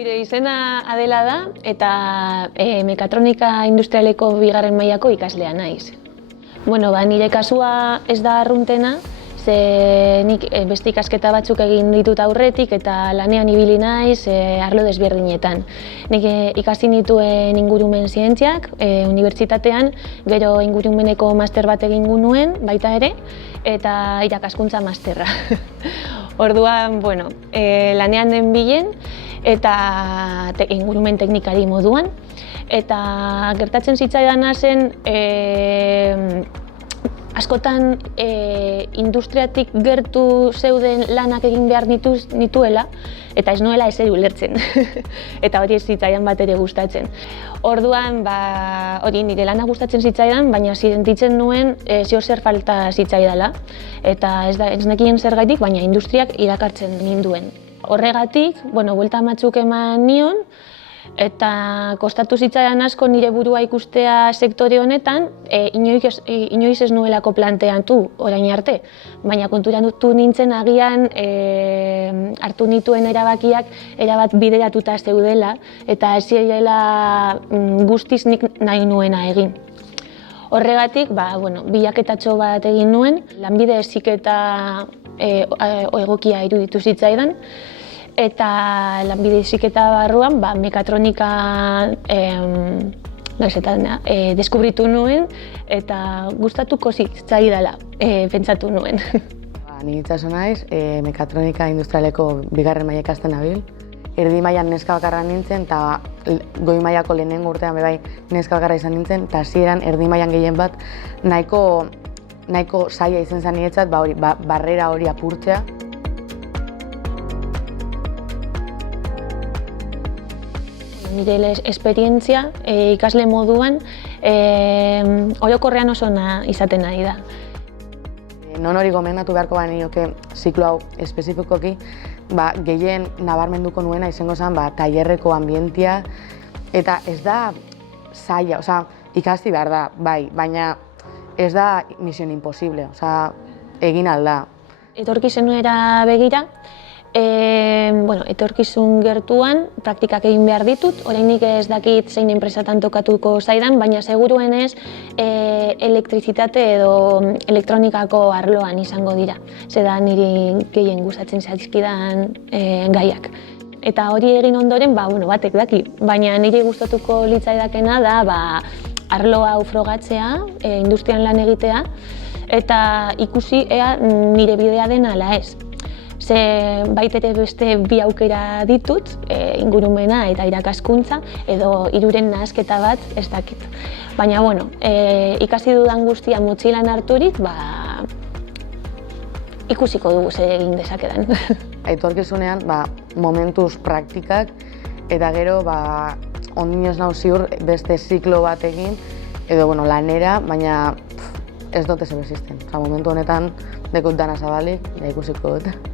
Nire izena Adela da eta mekatronika industrialeko bigarren mailako ikaslea naiz. Bueno, nire kasua ez da arruntena, ze nik beste ikasketa batzuk egin ditut aurretik eta lanean ibili naiz arlo desberdinetan. Nik ikasi nituen ingurumen zientziak unibertsitatean, gero ingurumeneko master bat egin nuen baita ere, eta irakaskuntza masterra. Orduan, bueno, lanean den bilen eta ingurumen teknikari moduan. Eta gertatzen zitzaidana zen askotan industriatik gertu zeuden lanak egin behar nituela eta ez nuela ezer ulertzen. Eta hori ez zitzaidan bat ere gustatzen. Orduan, hori nire lana gustatzen zitzaidan, baina sentitzen nuen zer falta zitzaidala. Eta ez nekien zergaitik, baina industriak irakartzen ninduen. Horregatik, buelta batzuk eman nion, eta kostatu zitzaidan asko nire burua ikustea sektore honetan, inoiz ez nuelako planteatu orain arte. Baina konturatu nintzen agian hartu nituen erabakiak erabat bideratuta zeudela eta ez zirela guztiz nik nahi nuena egin. Horregatik, bilaketatxo bat egin nuen, lanbide heziketa egokia iruditu zitzaidan, eta lanbide heziketa barruan mekatronika deskubritu nuen eta gustatuko zitzaidala pentsatu nuen. Ni Itxaso naiz, mekatronika industrialeko bigarren maila ikasten nabil. Erdi mailan neska bakarra nintzen eta goi mailako lehenengo urtean bai neska bakarra izan nintzen eta hasieran erdi mailan gehien bat nahiko zaila izan zen niretzat barrera hori apurtzea. Nire esperientzia ikasle moduan orokorrean oso ona izaten ari da. Non hori gomendatu beharko banioke ziklo hau espezifikoki, gehien nabarmenduko nuena izango zen tailerreko ambientia eta ez da zaila, ikasi behar da, baina ez da misión imposible, egin alda. Etorkizunera begira, etorkizun gertuan praktikak egin behar ditut, oraindik ez dakit zein enpresatan tokatuko zaidan, baina seguruenez elektrizitate edo elektronikako arloan izango dira. Zeda niri gehien gustatzen zaizkidan gaiak. Eta hori egin ondoren, batek daki, baina niri gustatuko litzaidakena da arlo hau frogatzea, industrian lan egitea, eta ikusi ea nire bidea den ala ez. Ze baitere beste bi aukera ditut, ingurumena eta irakaskuntza, edo hiruren nahasketa bat ez dakit. Baina, ikasi dudan guztia motxilan harturik, ikusiko dugu zer egin dezakedan. Etorkizunean, momentuz praktikak, eta gero, ondinoz nau ziur beste ziklo bat egin, edo lanera, baina ez dut ezer bezisten. Momentu honetan dekut dana zabalik, ikusiko dut.